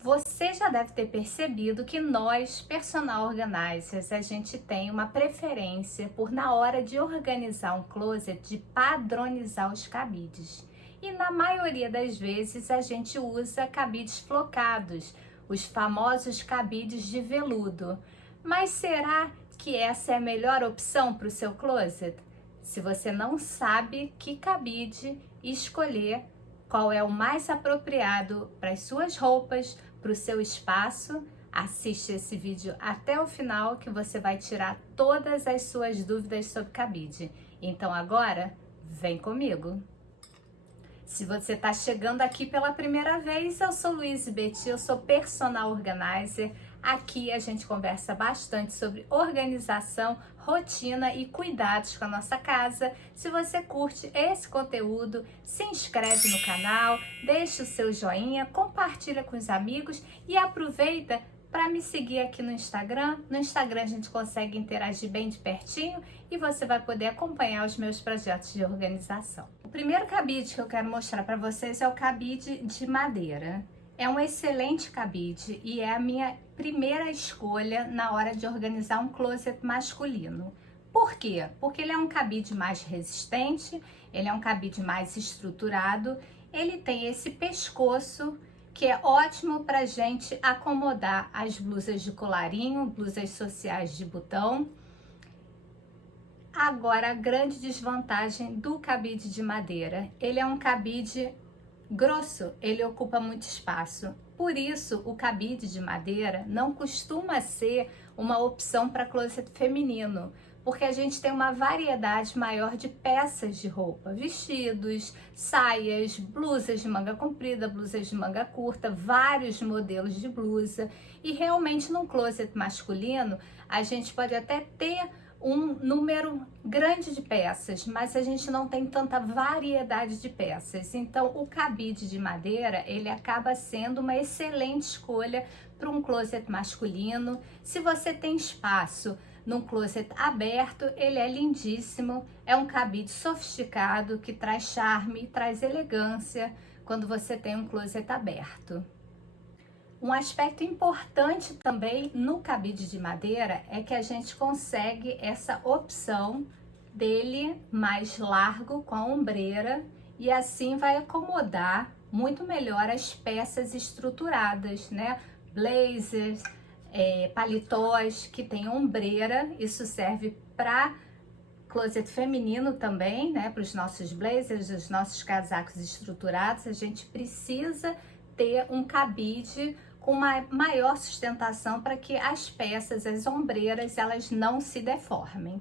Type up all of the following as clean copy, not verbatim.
Você já deve ter percebido que nós, personal organizers, a gente tem uma preferência por, na hora de organizar um closet, de padronizar os cabides. E na maioria das vezes a gente usa cabides flocados, os famosos cabides de veludo. Mas será que essa é a melhor opção para o seu closet? Se você não sabe que cabide escolher, qual é o mais apropriado para as suas roupas, para o seu espaço, assiste esse vídeo até o final que você vai tirar todas as suas dúvidas sobre cabide. Então agora, vem comigo! Se você está chegando aqui pela primeira vez, eu sou Luíse Betti, eu sou personal organizer. Aqui a gente conversa bastante sobre organização, rotina e cuidados com a nossa casa. Se você curte esse conteúdo, se inscreve no canal, deixa o seu joinha, compartilha com os amigos e aproveita para me seguir aqui no Instagram. No Instagram a gente consegue interagir bem de pertinho e você vai poder acompanhar os meus projetos de organização. O primeiro cabide que eu quero mostrar para vocês é o cabide de madeira. É um excelente cabide e é a minha primeira escolha na hora de organizar um closet masculino. Por quê? Porque ele é um cabide mais resistente, ele é um cabide mais estruturado, ele tem esse pescoço que é ótimo para gente acomodar as blusas de colarinho, blusas sociais de botão. Agora, a grande desvantagem do cabide de madeira, ele é um cabide grosso, ele ocupa muito espaço. Por isso, o cabide de madeira não costuma ser uma opção para closet feminino, porque a gente tem uma variedade maior de peças de roupa, vestidos, saias, blusas de manga comprida, blusas de manga curta, vários modelos de blusa. E realmente num closet masculino, a gente pode até ter um número grande de peças, mas a gente não tem tanta variedade de peças. Então, o cabide de madeira, ele acaba sendo uma excelente escolha para um closet masculino. Se você tem espaço num closet aberto, ele é lindíssimo. É um cabide sofisticado que traz charme, traz elegância quando você tem um closet aberto. Um aspecto importante também no cabide de madeira é que a gente consegue essa opção dele mais largo com a ombreira e assim vai acomodar muito melhor as peças estruturadas, né? Blazers, paletós que tem ombreira, isso serve para closet feminino também, né? Para os nossos blazers, os nossos casacos estruturados, a gente precisa ter um cabide com uma maior sustentação para que as peças, as ombreiras, elas não se deformem.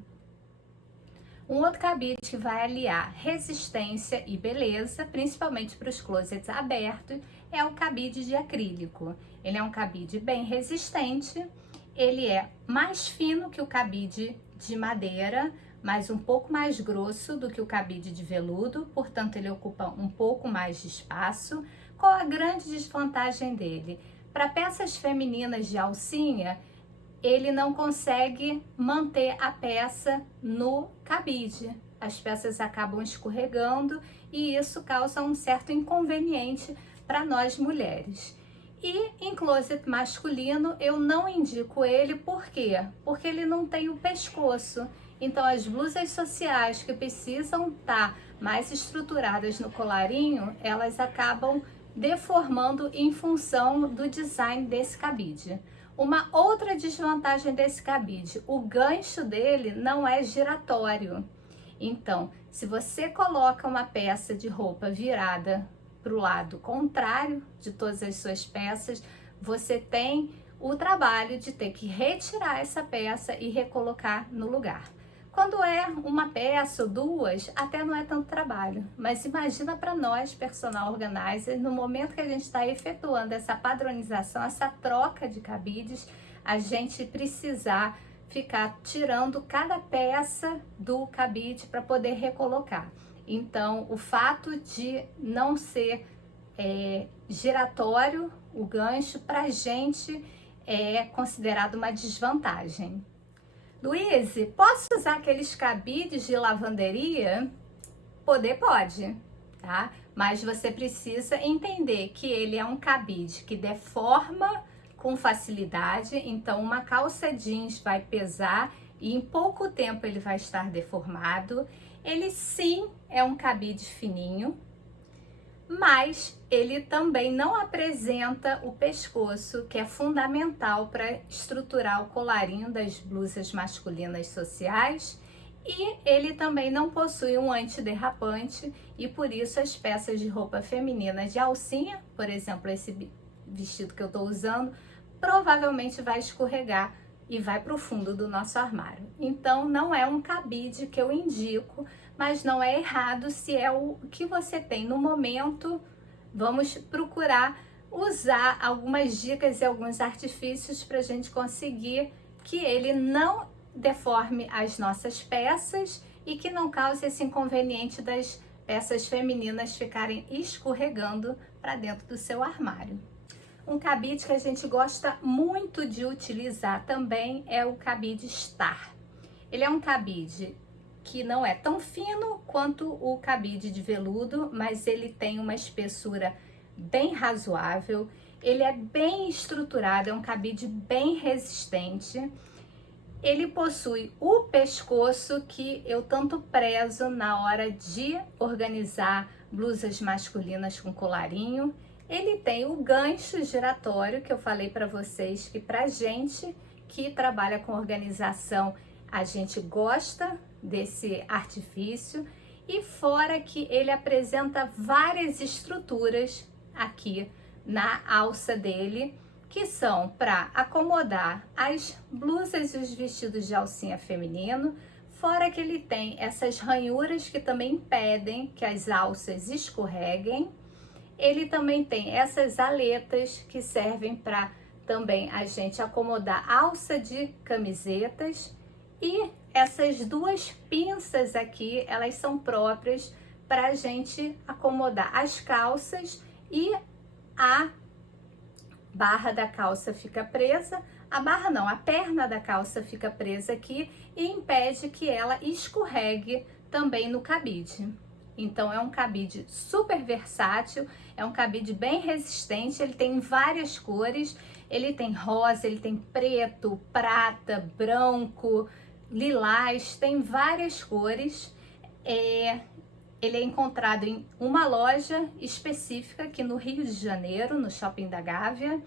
Um outro cabide que vai aliar resistência e beleza, principalmente para os closets abertos, é o cabide de acrílico. Ele é um cabide bem resistente, ele é mais fino que o cabide de madeira, mas um pouco mais grosso do que o cabide de veludo, portanto ele ocupa um pouco mais de espaço. Qual a grande desvantagem dele? Para peças femininas de alcinha, ele não consegue manter a peça no cabide. As peças acabam escorregando e isso causa um certo inconveniente para nós mulheres. E em closet masculino eu não indico ele, por quê? Porque ele não tem o pescoço. Então as blusas sociais que precisam estar mais estruturadas no colarinho, elas acabam deformando em função do design desse cabide. Uma outra desvantagem desse cabide, o gancho dele não é giratório. Então, se você coloca uma peça de roupa virada para o lado contrário de todas as suas peças, você tem o trabalho de ter que retirar essa peça e recolocar no lugar. Quando é uma peça ou duas, até não é tanto trabalho. Mas imagina para nós, personal organizer, no momento que a gente está efetuando essa padronização, essa troca de cabides, a gente precisar ficar tirando cada peça do cabide para poder recolocar. Então, o fato de não ser giratório, o gancho, para a gente é considerado uma desvantagem. Luíse, posso usar aqueles cabides de lavanderia? Poder pode, tá? mas você precisa entender que ele é um cabide que deforma com facilidade, então uma calça jeans vai pesar e em pouco tempo ele vai estar deformado. Ele sim é um cabide fininho, mas ele também não apresenta o pescoço, que é fundamental para estruturar o colarinho das blusas masculinas sociais, e ele também não possui um antiderrapante e por isso as peças de roupa feminina de alcinha, por exemplo, esse vestido que eu estou usando, provavelmente vai escorregar e vai para o fundo do nosso armário. Então não é um cabide que eu indico, mas não é errado se é o que você tem no momento. Vamos procurar usar algumas dicas e alguns artifícios para a gente conseguir que ele não deforme as nossas peças e que não cause esse inconveniente das peças femininas ficarem escorregando para dentro do seu armário. Um cabide que a gente gosta muito de utilizar também é o cabide Star. Ele é um cabide que não é tão fino quanto o cabide de veludo, mas ele tem uma espessura bem razoável. Ele é bem estruturado, é um cabide bem resistente. Ele possui o pescoço que eu tanto prezo na hora de organizar blusas masculinas com colarinho. Ele tem o gancho giratório que eu falei para vocês que pra gente que trabalha com organização, a gente gosta desse artifício, e fora que ele apresenta várias estruturas aqui na alça dele, que são para acomodar as blusas e os vestidos de alcinha feminino, fora que ele tem essas ranhuras que também impedem que as alças escorreguem. Ele também tem essas aletas que servem para também a gente acomodar alça de camisetas, e essas duas pinças aqui, elas são próprias para a gente acomodar as calças, e a barra da calça fica presa, a barra não, a perna da calça fica presa aqui e impede que ela escorregue também no cabide. Então é um cabide super versátil, é um cabide bem resistente, ele tem várias cores, ele tem rosa, ele tem preto, prata, branco, lilás, tem várias cores. Ele é encontrado em uma loja específica aqui no Rio de Janeiro, no Shopping da Gávea.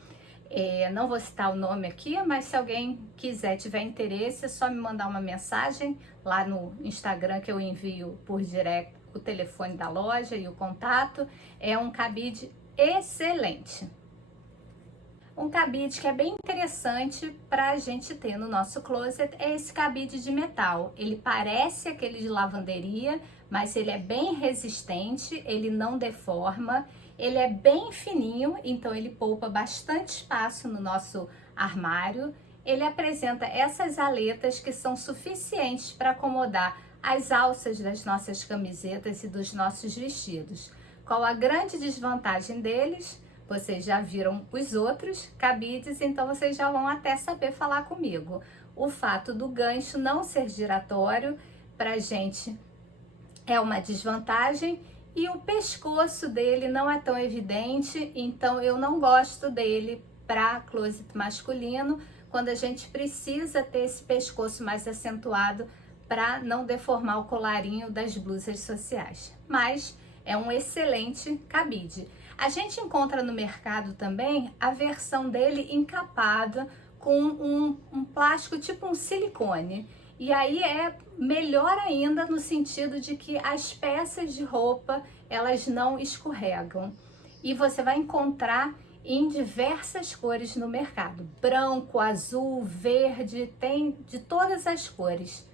Não vou citar o nome aqui, mas se alguém quiser, tiver interesse, é só me mandar uma mensagem lá no Instagram que eu envio por direct o telefone da loja e o contato. É um cabide excelente. Um cabide que é bem interessante para a gente ter no nosso closet é esse cabide de metal. Ele parece aquele de lavanderia, mas ele é bem resistente, ele não deforma, ele é bem fininho, então ele poupa bastante espaço no nosso armário. Ele apresenta essas aletas que são suficientes para acomodar as alças das nossas camisetas e dos nossos vestidos. Qual a grande desvantagem deles? Vocês já viram os outros cabides, então vocês já vão até saber falar comigo. O fato do gancho não ser giratório, pra gente é uma desvantagem, e o pescoço dele não é tão evidente, então eu não gosto dele para closet masculino, quando a gente precisa ter esse pescoço mais acentuado para não deformar o colarinho das blusas sociais. Mas é um excelente cabide. A gente encontra no mercado também a versão dele encapada com um plástico tipo um silicone. E aí é melhor ainda no sentido de que as peças de roupa, elas não escorregam. E você vai encontrar em diversas cores no mercado. Branco, azul, verde, tem de todas as cores.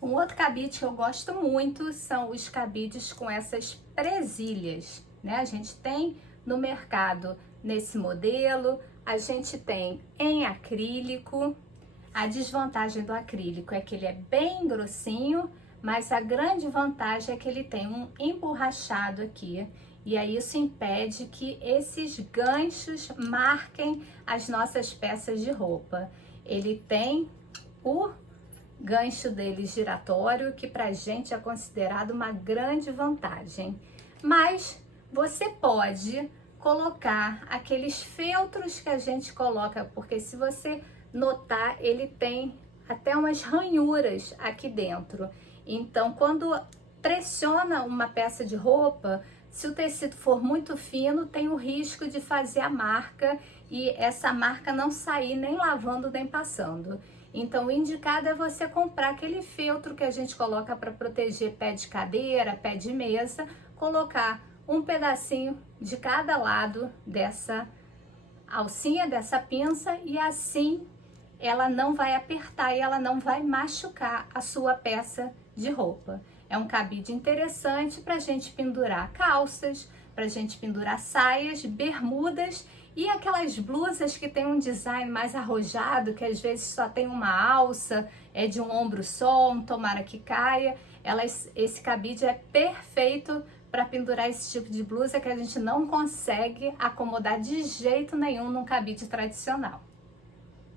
Um outro cabide que eu gosto muito são os cabides com essas presilhas, né? A gente tem no mercado nesse modelo, a gente tem em acrílico. A desvantagem do acrílico é que ele é bem grossinho, mas a grande vantagem é que ele tem um emborrachado aqui, e aí isso impede que esses ganchos marquem as nossas peças de roupa. Ele tem o gancho dele giratório, que pra gente é considerado uma grande vantagem. Mas você pode colocar aqueles feltros que a gente coloca, porque se você notar, ele tem até umas ranhuras aqui dentro. Então, quando pressiona uma peça de roupa, se o tecido for muito fino, tem o risco de fazer a marca e essa marca não sair nem lavando nem passando. Então, o indicado é você comprar aquele feltro que a gente coloca para proteger pé de cadeira, pé de mesa, colocar um pedacinho de cada lado dessa alcinha, dessa pinça, e assim ela não vai apertar e ela não vai machucar a sua peça de roupa. É um cabide interessante para a gente pendurar calças, para a gente pendurar saias, bermudas e aquelas blusas que tem um design mais arrojado, que às vezes só tem uma alça, é de um ombro só, um tomara que caia. Esse cabide é perfeito para pendurar esse tipo de blusa que a gente não consegue acomodar de jeito nenhum num cabide tradicional.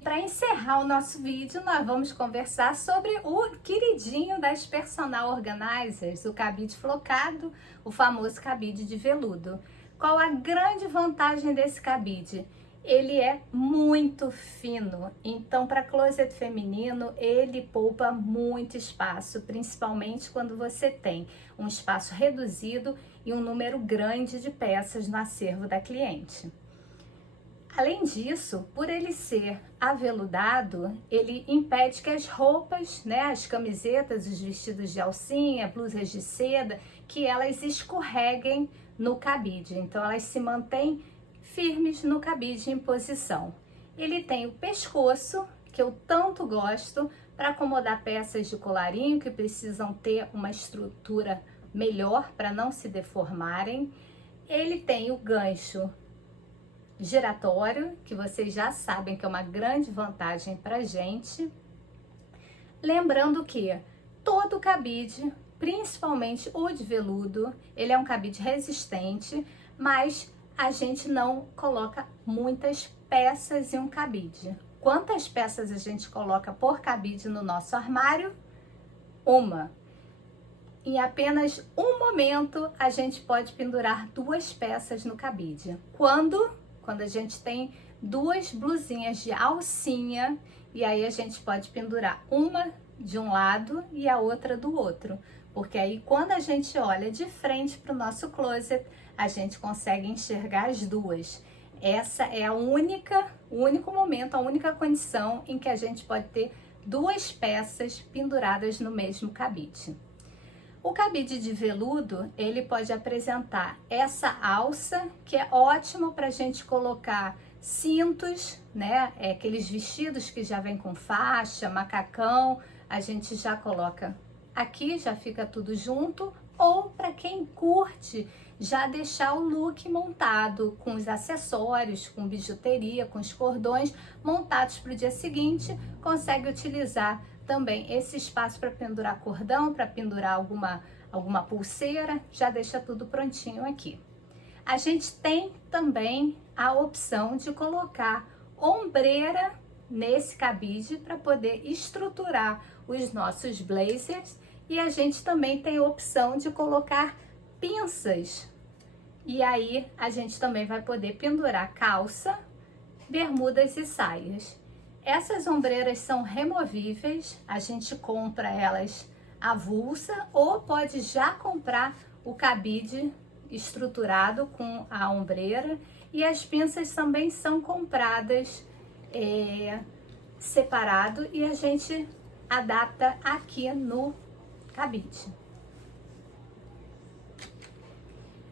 Para encerrar o nosso vídeo, nós vamos conversar sobre o queridinho das personal organizers, o cabide flocado, o famoso cabide de veludo. Qual a grande vantagem desse cabide? Ele é muito fino, então para closet feminino ele poupa muito espaço, principalmente quando você tem um espaço reduzido e um número grande de peças no acervo da cliente. Além disso, por ele ser aveludado, ele impede que as roupas, né, as camisetas, os vestidos de alcinha, blusas de seda, que elas escorreguem no cabide. Então elas se mantêm firmes no cabide em posição. Ele tem o pescoço, que eu tanto gosto, para acomodar peças de colarinho que precisam ter uma estrutura melhor para não se deformarem. Ele tem o gancho giratório, que vocês já sabem que é uma grande vantagem para gente. Lembrando que todo cabide, principalmente o de veludo, ele é um cabide resistente, mas a gente não coloca muitas peças em um cabide. Quantas peças a gente coloca por cabide no nosso armário? Uma. Em apenas um momento, a gente pode pendurar 2 peças no cabide. Quando a gente tem 2 blusinhas de alcinha, e aí a gente pode pendurar uma de um lado e a outra do outro. Porque aí quando a gente olha de frente para o nosso closet, a gente consegue enxergar as 2. Essa é o único momento, a única condição em que a gente pode ter 2 peças penduradas no mesmo cabide. O cabide de veludo, ele pode apresentar essa alça, que é ótimo para a gente colocar cintos, né? Aqueles vestidos que já vem com faixa, macacão, a gente já coloca aqui, já fica tudo junto. Ou para quem curte, já deixar o look montado com os acessórios, com bijuteria, com os cordões montados para o dia seguinte, consegue utilizar também esse espaço para pendurar cordão, para pendurar alguma pulseira, já deixa tudo prontinho aqui. A gente tem também a opção de colocar ombreira nesse cabide para poder estruturar os nossos blazers, e a gente também tem a opção de colocar pinças. E aí a gente também vai poder pendurar calça, bermudas e saias. Essas ombreiras são removíveis, a gente compra elas avulsa ou pode já comprar o cabide estruturado com a ombreira, e as pinças também são compradas separado e a gente adapta aqui no cabide.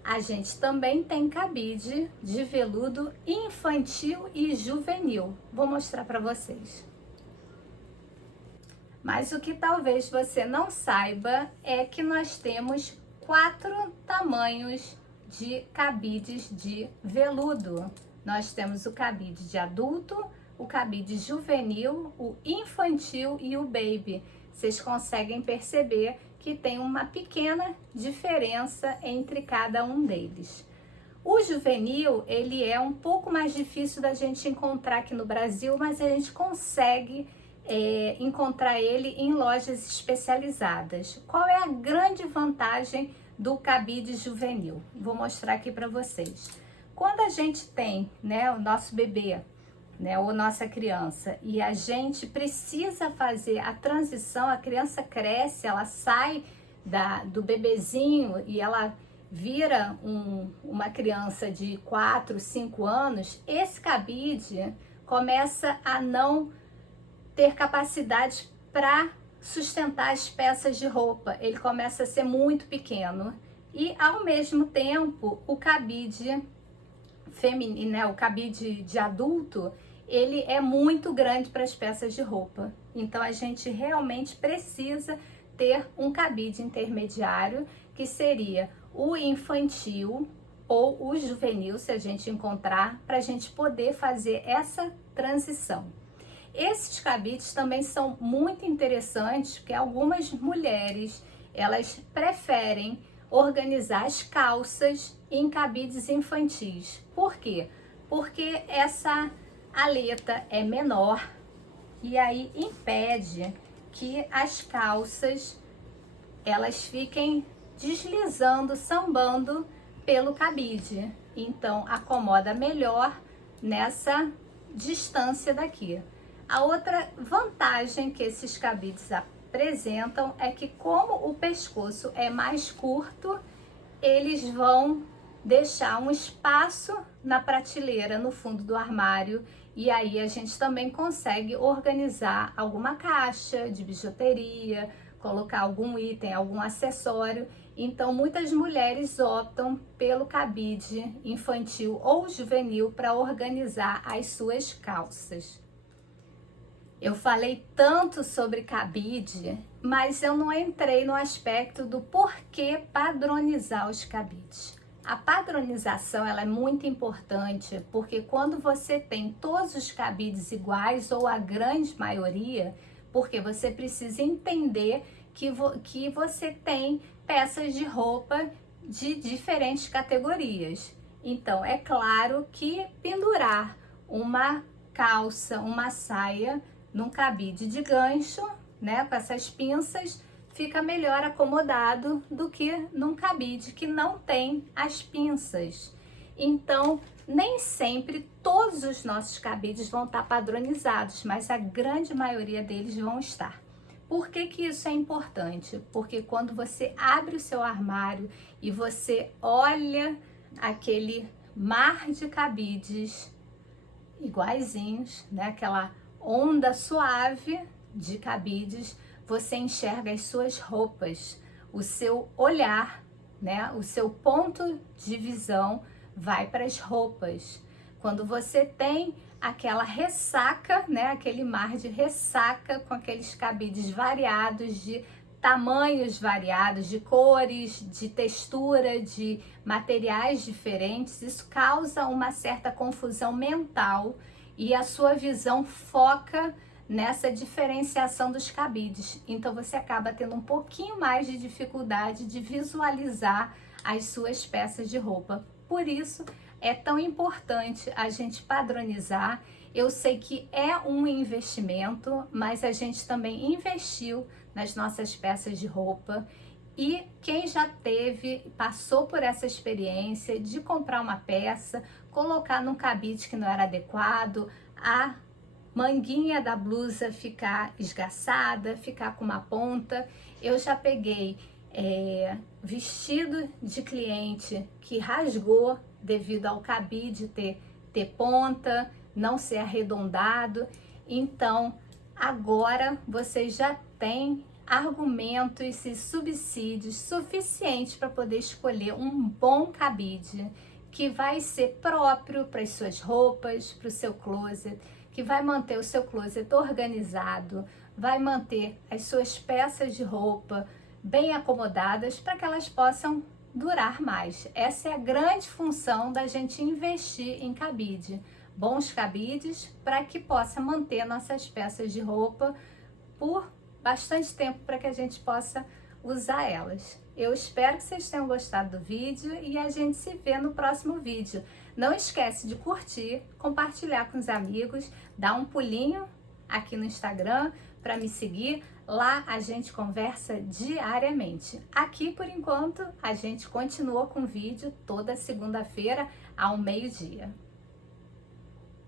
A gente também tem cabide de veludo infantil e juvenil. Vou mostrar para vocês. Mas o que talvez você não saiba é que nós temos 4 tamanhos de cabides de veludo. Nós temos o cabide de adulto, o cabide juvenil, o infantil e o baby. Vocês conseguem perceber que tem uma pequena diferença entre cada um deles. O juvenil, ele é um pouco mais difícil da gente encontrar aqui no Brasil, mas a gente consegue encontrar ele em lojas especializadas. Qual é a grande vantagem do cabide juvenil. Vou mostrar aqui para vocês. Quando a gente tem, né, o nosso bebê, né, ou nossa criança, e a gente precisa fazer a transição, a criança cresce, ela sai do bebezinho e ela vira uma criança de 4, 5 anos, esse cabide começa a não ter capacidade para sustentar as peças de roupa, ele começa a ser muito pequeno e ao mesmo tempo o cabide feminino, né, o cabide de adulto, ele é muito grande para as peças de roupa. Então a gente realmente precisa ter um cabide intermediário, que seria o infantil ou o juvenil, se a gente encontrar, para a gente poder fazer essa transição. Esses cabides também são muito interessantes, porque algumas mulheres, elas preferem organizar as calças em cabides infantis. Por quê? Porque essa aleta é menor e aí impede que as calças elas fiquem deslizando, sambando pelo cabide. Então acomoda melhor nessa distância daqui. A outra vantagem que esses cabides apresentam é que, como o pescoço é mais curto, eles vão deixar um espaço na prateleira no fundo do armário e aí a gente também consegue organizar alguma caixa de bijuteria, colocar algum item, algum acessório. Então muitas mulheres optam pelo cabide infantil ou juvenil para organizar as suas calças. Eu falei tanto sobre cabide, mas eu não entrei no aspecto do porquê padronizar os cabides. A padronização ela é muito importante porque quando você tem todos os cabides iguais ou a grande maioria, porque você precisa entender que você tem peças de roupa de diferentes categorias. Então é claro que pendurar uma calça, uma saia num cabide de gancho, né, com essas pinças, fica melhor acomodado do que num cabide que não tem as pinças. Então, nem sempre todos os nossos cabides vão estar padronizados, mas a grande maioria deles vão estar. Por que que isso é importante? Porque quando você abre o seu armário e você olha aquele mar de cabides iguaizinhos, né, aquela onda suave de cabides, você enxerga as suas roupas, o seu olhar, né? O seu ponto de visão vai para as roupas. Quando você tem aquela ressaca, né? Aquele mar de ressaca com aqueles cabides variados, de tamanhos variados, de cores, de textura, de materiais diferentes, isso causa uma certa confusão mental e a sua visão foca nessa diferenciação dos cabides. Então você acaba tendo um pouquinho mais de dificuldade de visualizar as suas peças de roupa. Por isso é tão importante a gente padronizar. Eu sei que é um investimento, mas a gente também investiu nas nossas peças de roupa. E quem já passou por essa experiência de comprar uma peça, colocar num cabide que não era adequado, a manguinha da blusa ficar esgaçada, ficar com uma ponta. Eu já peguei vestido de cliente que rasgou devido ao cabide ter ponta, não ser arredondado. Então, agora vocês já têm argumentos e subsídios suficientes para poder escolher um bom cabide que vai ser próprio para as suas roupas, para o seu closet, que vai manter o seu closet organizado, vai manter as suas peças de roupa bem acomodadas para que elas possam durar mais. Essa é a grande função da gente investir em cabide. Bons cabides para que possa manter nossas peças de roupa por bastante tempo para que a gente possa usar elas. Eu espero que vocês tenham gostado do vídeo e a gente se vê no próximo vídeo. Não esquece de curtir, compartilhar com os amigos, dar um pulinho aqui no Instagram para me seguir, Lá a gente conversa diariamente. Aqui, por enquanto, a gente continua com vídeo toda segunda-feira ao meio-dia.